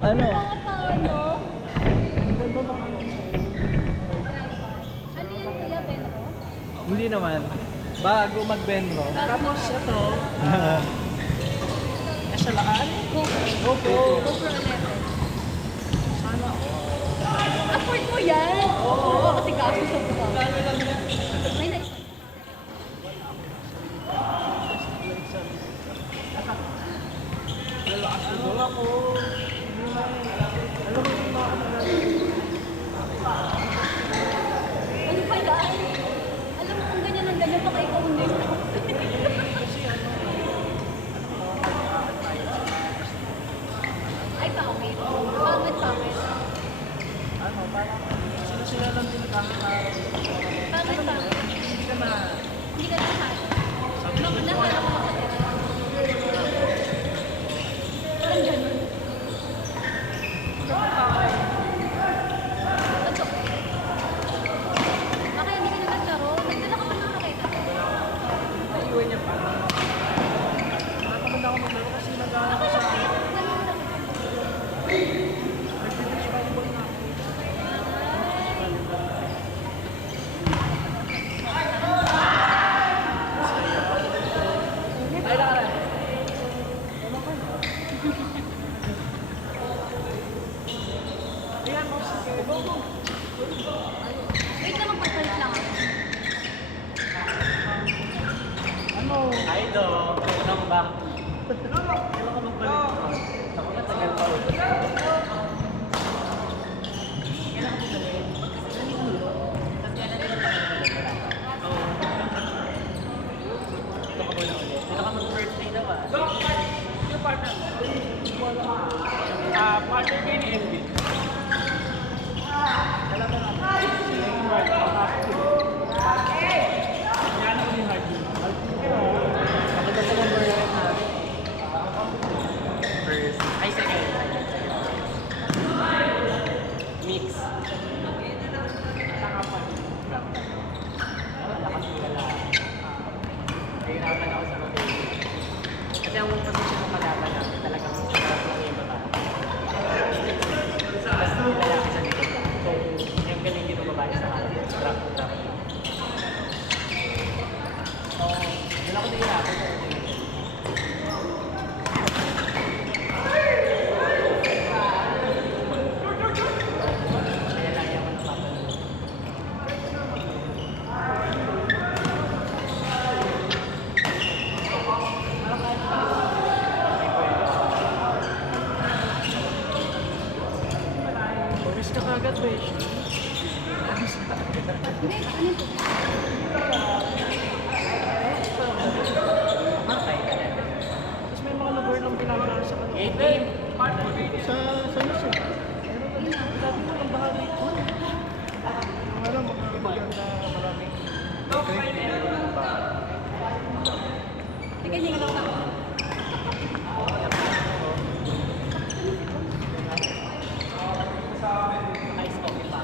Ano? Mga paano? Ano yan kuya, Benro? Hindi naman. Bago mag-Benro. Tapos ito, SLR. GoPro 11. Sana ako. Afford mo yan? Oo, kasi gasto sa buka. May na... Ano ako? Alam mo yung mga Ano pa yan? Alam mo kung ganyan ang ganyan, baka ikaw hindi. Ay, pangit. Pangit. ano, parang sila lang din nakakaharap. Pangit. Hindi ka na, Hindi ka naman. Nahanap ako sa tira. Parang ganun. Ito. Baka hindi ka na naglaro. Nagdala ka pa ng raketa. naiwan niya pa. Nakakamanda ako maglaro kasi nag-aaral ko sa akin. Nag-beach volleyball na ako. Ay, Lara. Ayan, mo sige. Go, go. Wait lang, magpapalit lang ako. Ano? Ay, do. Unang back. Kailan ka magbalik? Ako na tagal pa ulit. Kailan ka magbalik? Oo. Ito ka muna ulit. Kailan ka mag-birthday na ba? Yung partner. Partner kayo ni MB. Alam mo na. Yan ako ni Hardy. Pakita sa number natin. First. Ay, second. Mix. Lakas mo wala. Nahirapan ako sa rotation. Kasi ang position ng kalaban namin talagang sarap lang yung baba. Tapos yung lalaki sa likod. So, yung galing yung babae sa akin. Drop. So, yun ako nahirapan. Kaya lagi ako napapanood. Pagkas ka kagad, Besh. Hindi, ano ito? Tapos may mga lugar lang pinagawa sa kanila. Game. Sa Luzon. Sabi ko lang bahagi ito. Yung alam, mga maganda, maraming Sige, hindi ka lang ako. Ice coffee pa.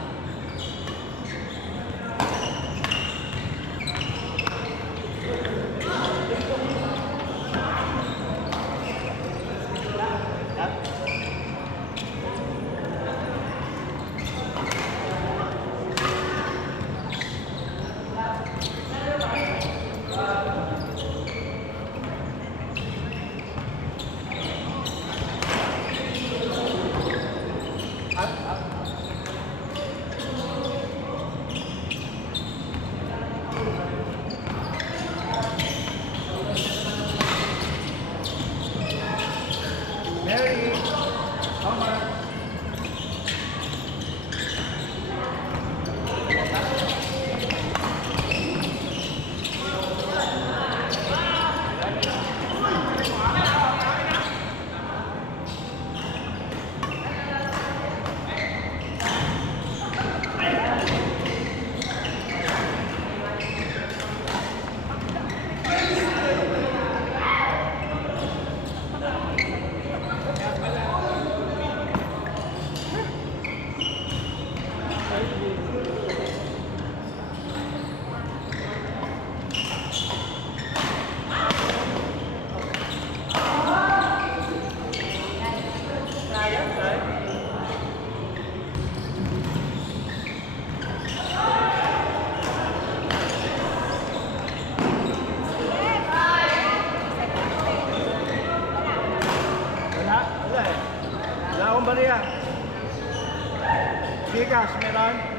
akong bariya. Gigas, meron?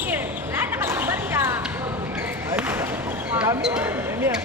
Here, wala na kami bariya. Ay, marami. Ayun yan.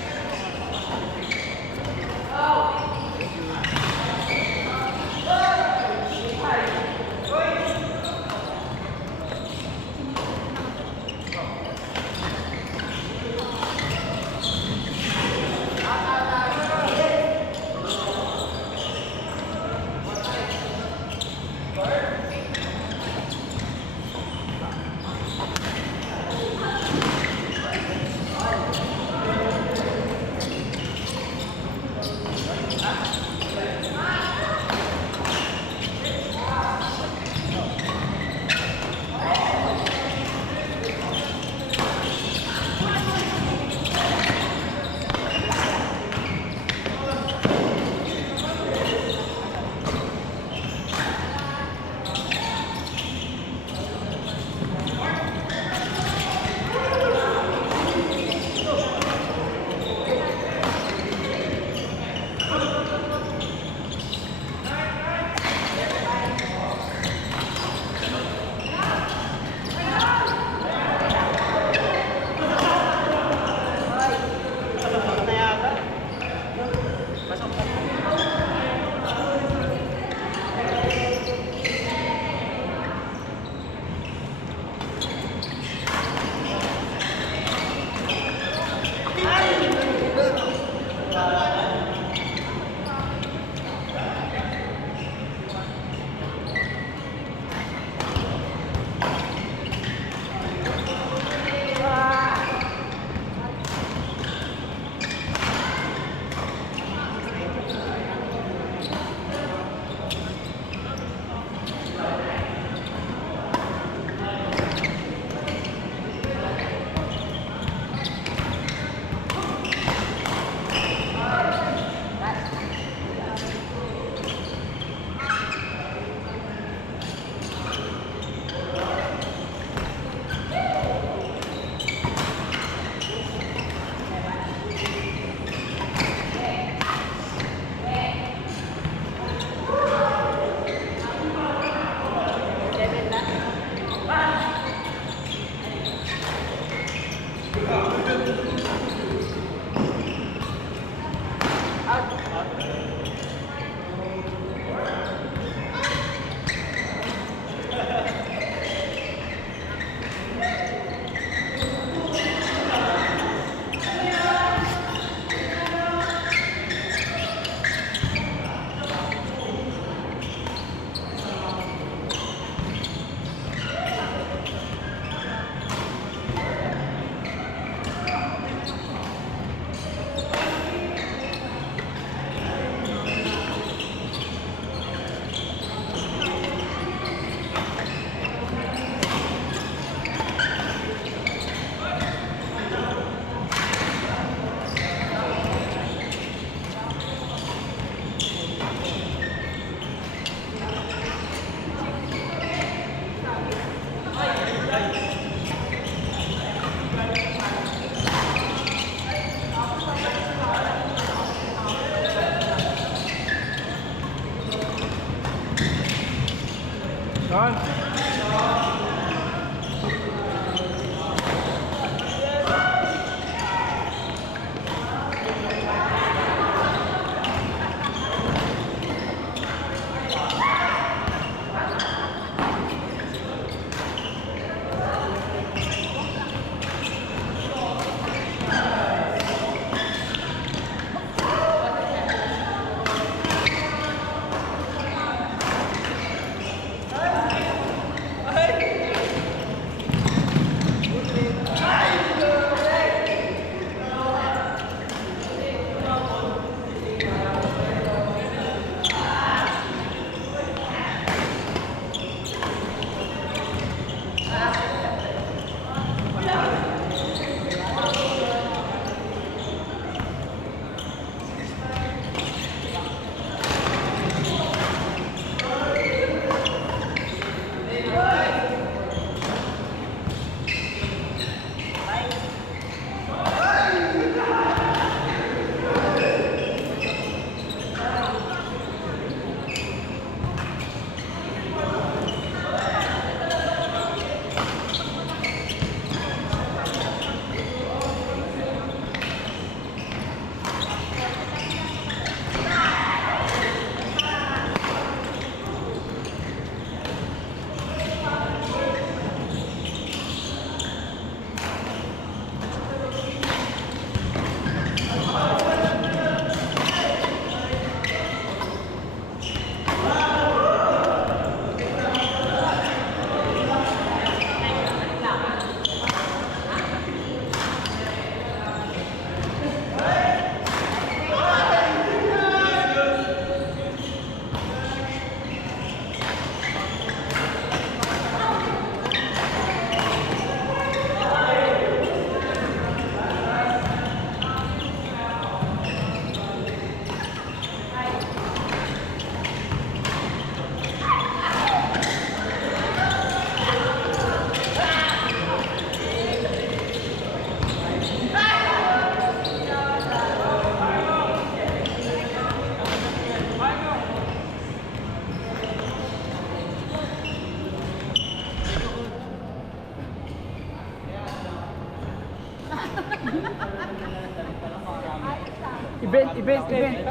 Event.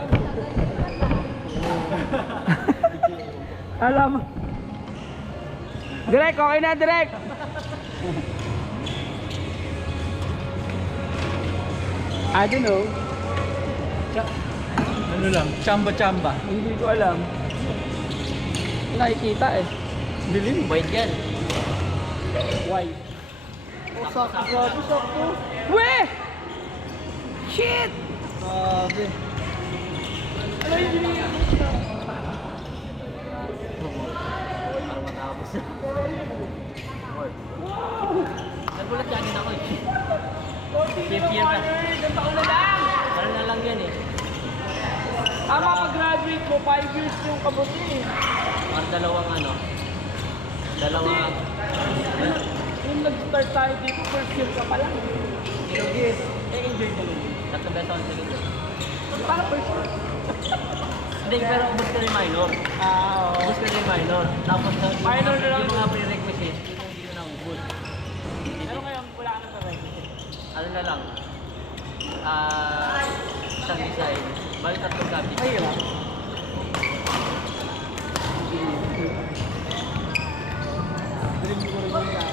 Alam mo. Direk, okay na, Direk. I don't know. Ano lang, chamba-chamba. Hindi ko alam. Nakikita eh. Dilim. White yan. White. Oh, sakto. Weh! Shit! Grabe. Ano yun? Para matapos. Nagulat ka din ako eh. Fifth year na. Ganto ko na lang! Ano na lang yan eh. Tama pag-graduate mo, 5 years yung kabuti eh. Parang dalawang ano. Yung nag-start tayo dito, first year ka pa lang. Yes. Enjoy mo nun. Tatlo beses ako sa dito. Parang first year. Hindi, pero ubos ko rin minor. Oo. Ubos ko rin minor. Tapos minor na lang. Yung mga prerequisites, hindi ko na ubos. Pero ngayon, wala ka na prerequisites. Ano na lang? Isang design. Balik tatlong gamit. Ay, yun. Dream ko rin yun na.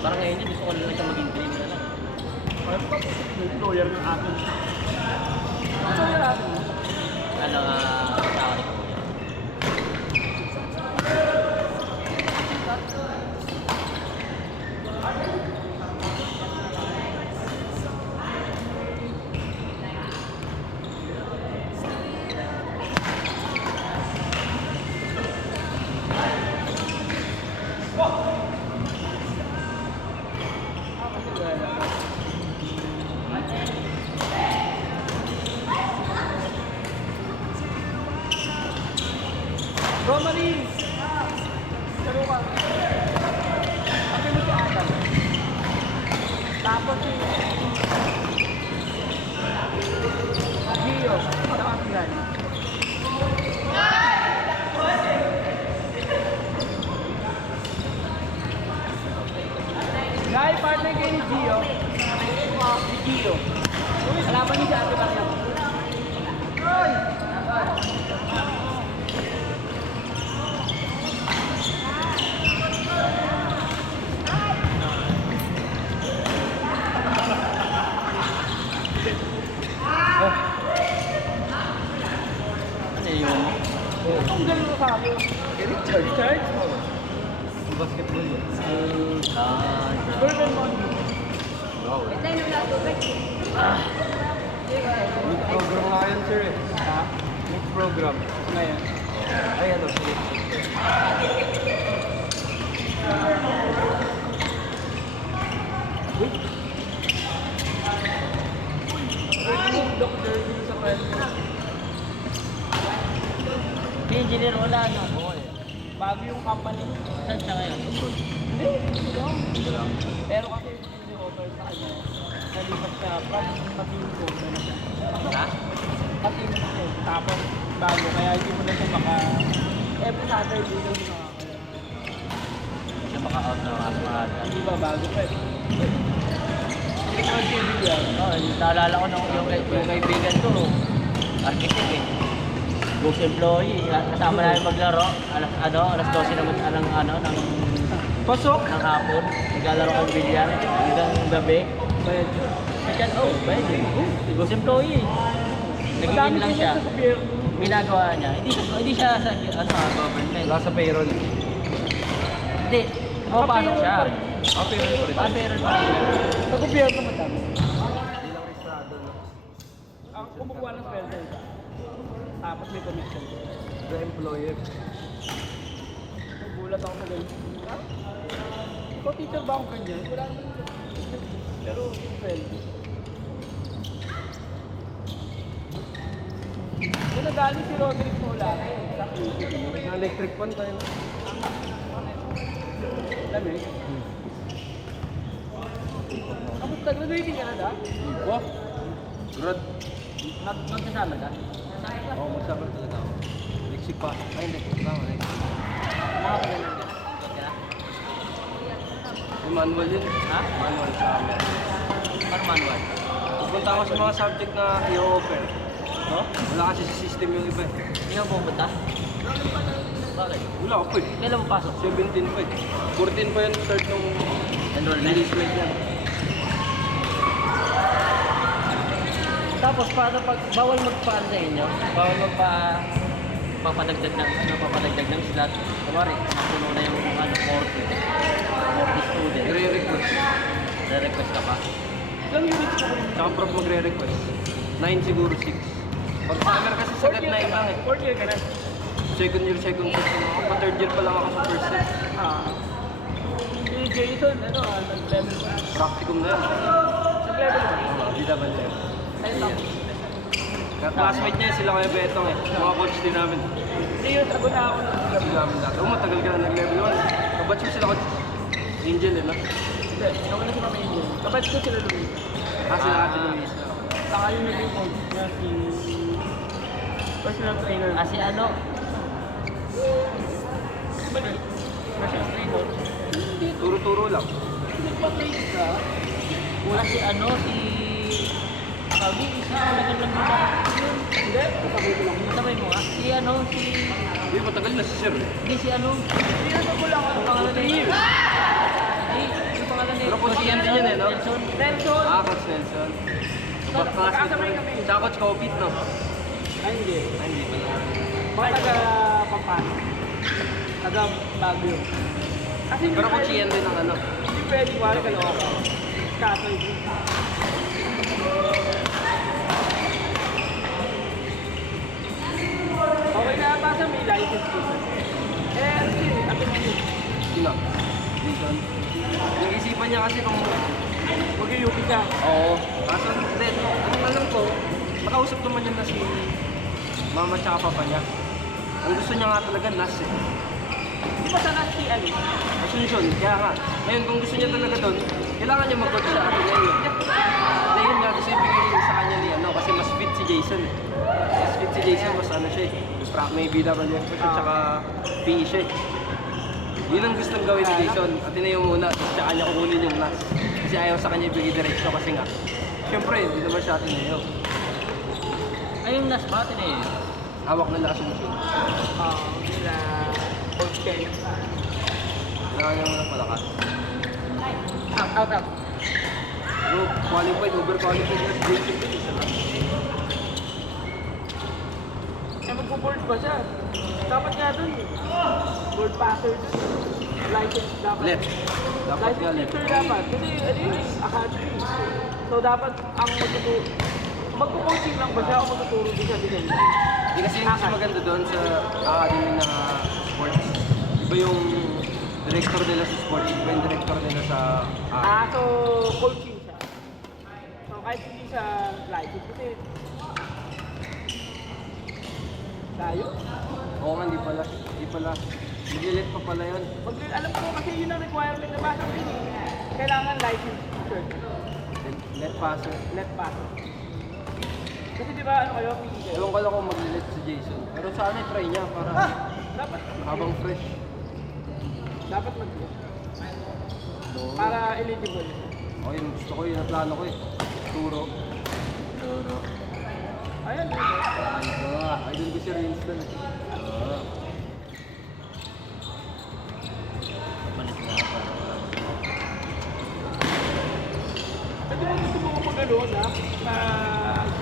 Parang ngayon yun, gusto ko na lang siya maging dream na lang. Parang pa po employer ng akin. Employer natin? Ano, asawa ni Kamuya. Romary! Saro ka. Sabi mo si Adam. Tapos si Gio. Saka si Gani. Guy, partner kayo ni Gio. Si Gio. Kalaban niyo si Ate Maria. Roy! Ang galing mo sa akin. Richard? Basketball yun. Golden Moon. Wow. Ito yung naglatubig. Meet program nga yan, sir eh. Ha? Meet program. Ngayon. Ay, ano, sige. Doctor dito sa Preston. Engineer wala no? Oo eh. Bago yung company. Saan siya ngayon? Hindi lang. Pero kasi yung offer sa kanya, nalipat siya from Matinco na siya. Ha? Matinco siya. Tapos bago, kaya hindi mo na siya maka... Every Saturday daw yung nakakaya. Siya maka-out na mga hindi ba bago pa eh. Naalala ko nung yung kaibigan ko, architect eh. Ghost employee, kasama namin maglaro. Alas 12 naman ng pasok ng hapon. Naglalaro kami bilyan hanggang gabi. Pwede. Pwede. Ghost employee. Nagiging lang siya. Ginagawa niya. Hindi siya sa government. Wala sa payroll. Hindi. Pasok siya. Payroll pa rin. Payroll pa rin. Sa gobyerno madami. Hindi lang registrado, no? Ang kumukuha ng sweldo. Tapos may commission. The employer. Nagulat ako sa ganyan. Ikaw teacher ba akong ganyan? Wala naman. Pero sweldo. Kung nadali si Roderick Mola, sa QC. Yung electric pan tayo. Lamig. Kamusta? Graduating ka na da? Wow! Grad. Magkasama ka? Oo, magsama talaga ako. Next week pa. Ay, next week pa. Nakapagalan ka? Yung manual yun. Ha? Manual sa amin. Parang manual. Punta ako sa mga subject na i-offer. No? Wala kasi sa system yung iba. Hindi ka pumunta? Bakit? Wala ako eh. Kailan mo pasok? 17 pa eh. 14 pa yung start nung Enrollment? enlistment yan. Tapos paano pag bawal magpaan sa inyo? Bawal papadagdag ng slot. Kumari, napuno na yung 40 student. Nagre-request. Re-request ka pa. Ilang units ka rin? Tsaka prof magre-request. 9 siguro 6. Pag summer kasi sagat 9 lang eh. Fourth year ka na? Second year section ako. Pa third year pa lang ako sa first year. Si Jason, nag-level pa. Practicum na yan. Nag-level pa. Hindi naman yan. Ay, top. Classmate niya sila kaya Betong eh. Mga coach din namin. Hindi yun, sagot na ako. Sabi namin dati. Oh, matagal ka na nag-level 1. Kabatch mo sila coach. Angel eh, no? Hindi, ako na si Mama Angel. Kapag ko sila Luis. Sila Ate Luis. Saka yung naging coach na si... Personal trainer. Kasi ano, Personal trainer. Turo-turo lang. Nagpa-train ka? una si ano, si Kami, isa talaga lang muna. Hindi, kasabay ko lang. Sabay mo nga, si ano, si... Hindi, matagal na si Sir eh. Hindi si ano, Hindi na ko lang ako. ang pangalan 3 niya. years. Hindi, yung pangalan niya. Pero kung si yan din yun eh, no? Nelson. Nelson. Coach Nelson. Classmate Magkasabay kami. Tsaka Coach Kopit, no? Ay, hindi. Ay, hindi pa naman. Mga taga Pampano. Taga Baguio. Kasi Pero kung si yan din ang ano. hindi pwede wala ka lang ako. Katoy. Okay na ata sa may license ko. Eh, ano yun? Ano yun? Sino? Jason. Nag-isipan niya kasi kung... Mag-yuki ka. Oo. Kaso, hindi. Ang alam ko, makausap naman niya na si mama tsaka papa niya. Ang gusto niya nga talaga nas eh. Di ba sa nasi ano? Asunsyon, kaya nga. Ngayon, kung gusto niya talaga doon, kailangan niya mag-coach sa atin ngayon. Ngayon nga, gusto ibigay sa kanya ni ano, kasi mas fit si Jason eh. Mas fit si Jason, mas ano siya eh. May BWF pa siya, tsaka PE siya eh. Yun ang gustong gawin ni Jason. Ateneo muna, tapos tsaka niya kukunin yung nas. Kasi ayaw sa kanya ibigay diretso kasi nga. Siyempre, hindi naman siya Ateneo. Ay, yung nas ba, eh. Hawak na lang Asunsyon. Nila Coach Ken. Kailangan niya muna palakas. Out. Pero qualified, overqualified na si Jason din. Isa lang. Eh, magpo-board ba siya? Dapat nga dun. Board passer dun. License dapat. Left. Dapat nga License left. teacher dapat. Kasi ano yun, academy. So dapat ang magpo-coaching lang ba siya o magtuturo din siya din? Hindi kasi yung mas maganda doon sa academy na sports. Iba yung director nila sa sports, iba yung director nila sa So coaching siya. So kahit hindi siya license kasi tayo. Oo nga, hindi pala. Mag-let pa pala yun. Alam ko kasi yun ang requirement na basa ko yun eh. Kailangan license teacher. Let passer. Let passer. Kasi di ba ano kayo, PE kayo? Ewan ko lang kung mag-let si Jason. Pero sana try niya para Dapat. habang fresh. Dapat mag para eligible. Okay, yun, gusto ko yun, ang plano ko eh. Turo. Ayan. Idol ko si Rinston eh. Palit na ako. Pwede mo gusto mo mag-ano na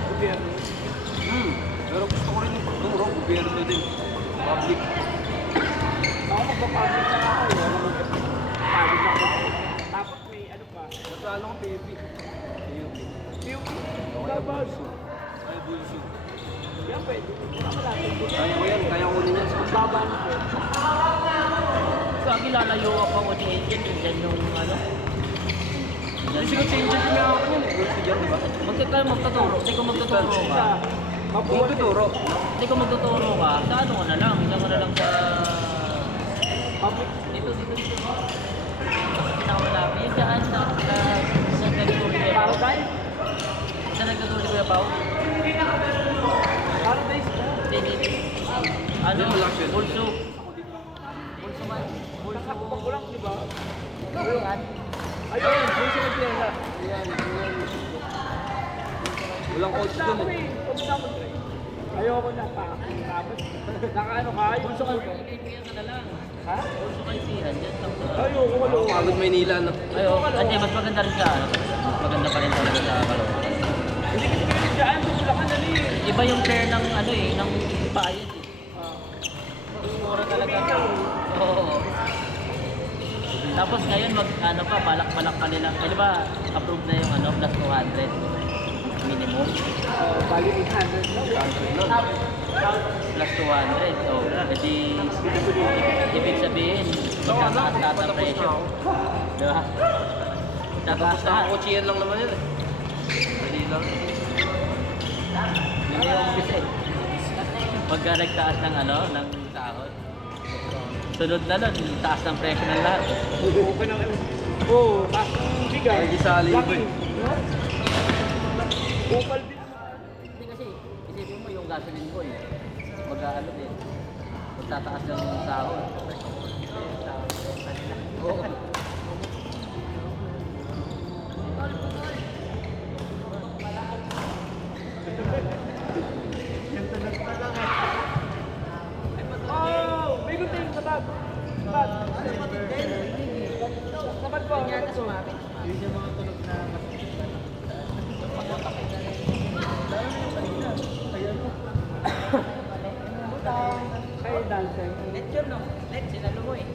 gobyerno? Pero gusto ko rin yung pagturo, gobyerno din. Public. Ako magpa-public na ako eh. Wala mag-public na ako. Tapos may ano pa. Plano ko PUP. PUP. PUP. Okay, Dapat. bulso. Ay, bulso. Yan pwede. Nakalatin ko. Kaya ko yan, kaya ko yan sa Baba na po. Kagi lalayo ako ni Angel, yun dyan yung ano. Kasi kung changes yung mga ako yun eh. Bulso dyan, di ba? Magtuturo, hindi ko magtuturo Sa ka. Kung tuturo. Hindi ko magtuturo ka, sa ano ka na lang, isa ka na lang sa... public. Dito. Pinakamalapit. Yung dyan sa nagtuturo ni Kuya Pao. Paradise. Sa nagtuturo ni Kuya Pao. Paradise na. Hindi. Ano? Yan, malaki yun. Bulso. Bulso man. Nakakapag ko lang, di ba? Yan. Ayun, yung sila piyesa. Yan. ko na pa. Tapos, nakaano ka? Pulso kayo, kaibigan ka na lang. Ha? Pulso kayo sihan, dyan lang. Ayoko, wala. Pagod Maynila, no? Ayo, hindi, mas maganda rin siya. Mas maganda pa rin talaga sa Caloocan. Hindi kasi pwede dyan, Bulacan na eh. Iba yung fare ng ano eh, ng bayad eh. Mas mura talaga. Oo. Tapos ngayon ano pa, balak pa nila. Di ba, approve na yung ano, plus 200 minimum. Bali 800 lang. Plus 200. So, edi ibig sabihin, magkataas lahat ng presyo. Di ba? Tapos Tataas lahat. nakakutsiyan lang naman yun eh. Dali lang. Yun yung umpisa eh. Pagka nagtaas ng ano, ng sahod. Sunod na nun, taas ng presyo ng lahat. Okay na. Oo, tapos yung bigas. Ay, gisali laki. ko eh. Kupal din. Hindi kasi, isipin mo yung gasoline ko eh. Mag-ano din. Magtataas ng sahod. Oo. Oh, may good thing sa bag. Bag. Sabat ko. Yun yung mga tunog na Kayo dancer. Let yun no? Let, sinalo mo eh.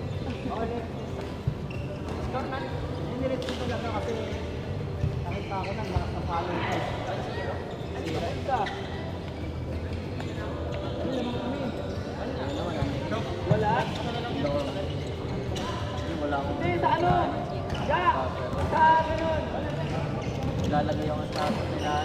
Okay. Score man. Ninirit ko talaga kasi nakita ko ng mga follow ko. Zero. Isa. Ano naman kami? Wala? Wala akong Hindi, sa ano? Ya! Sa ganun. lalagay yung asapot nila.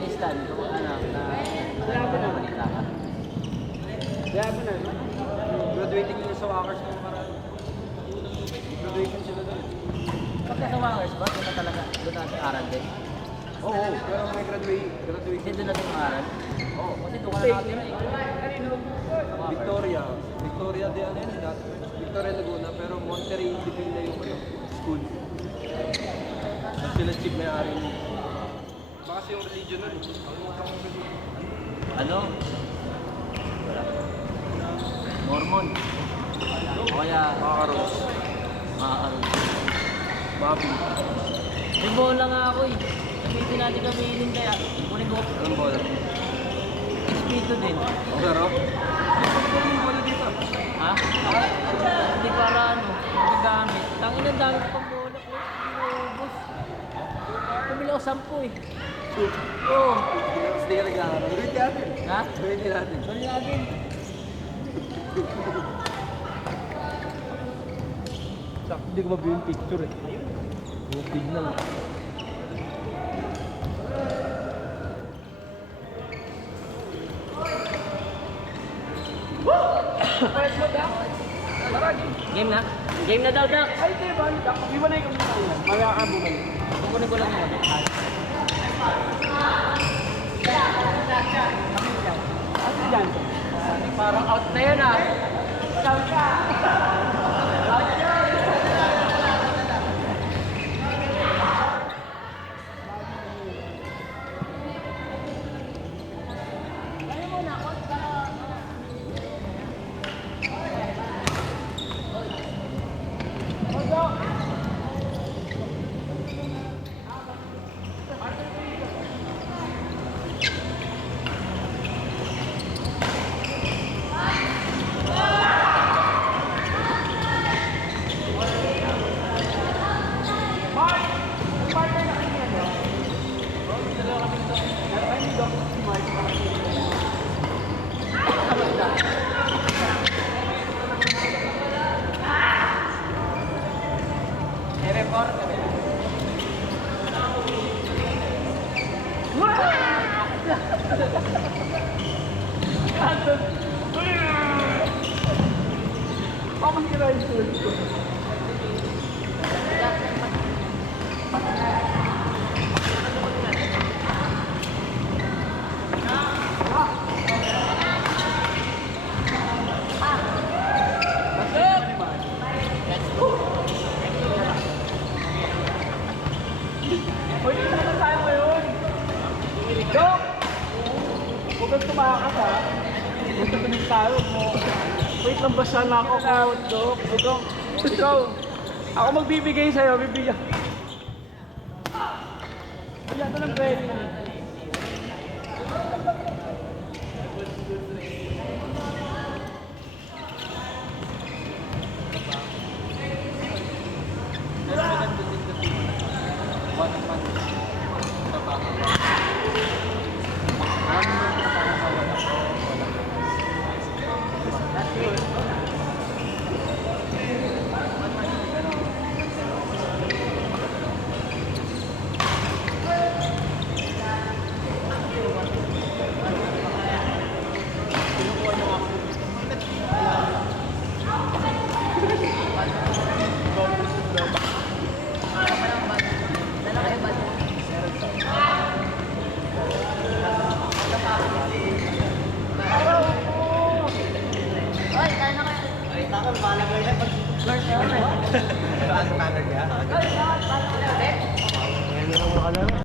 Tristan, kung ano, na balita ka. Ya mo na. Graduating nila sa Wakers ng marami. Graduation sila doon. Pagka sa Wangers ba, doon na talaga, doon na aral din? Oo, pero may graduation. Kasi doon na doon aral? Oo. Kasi doon ka na nakatira eh. Victoria. Victoria de ano yun, dati. Victoria Laguna, pero Monterrey Independent na yung ano, school. At sila chief may-ari nun. Baka kasi yung religion nun. Ano? Wala. Mormon. O kaya, Makaros. makakaroon. Bobby. May bola nga ako eh. Gamitin natin kaminin kaya. Kunin ko. Anong bola? Espito din. Pero? Anong bola dito? Ha? Hindi para ano, magagamit. Tangin ang dami ko pang bola ko. Ubus. Pumili ako 10 eh. Oo. Hindi ka nag-aaral. Gawin natin. Ha? Gawin natin. Sorry natin. Hindi ko mabili yung picture eh. Yung signal. Game na? Game na daw, Dak. Ay, di ba? Iwalay kami sa kanya. Mamaya ka bumalik. Kukunin ko lang yun. Ano dyan? Parang out na yun ah. Out ka. Out ka. Pamakira yung sulit ko. kang tumakas ha. Punta ka ng tao mo. Wait lang ba sana ako hotdog? Ikaw, ako magbibigay sa'yo, bibigyan. Wala ka ng pwede.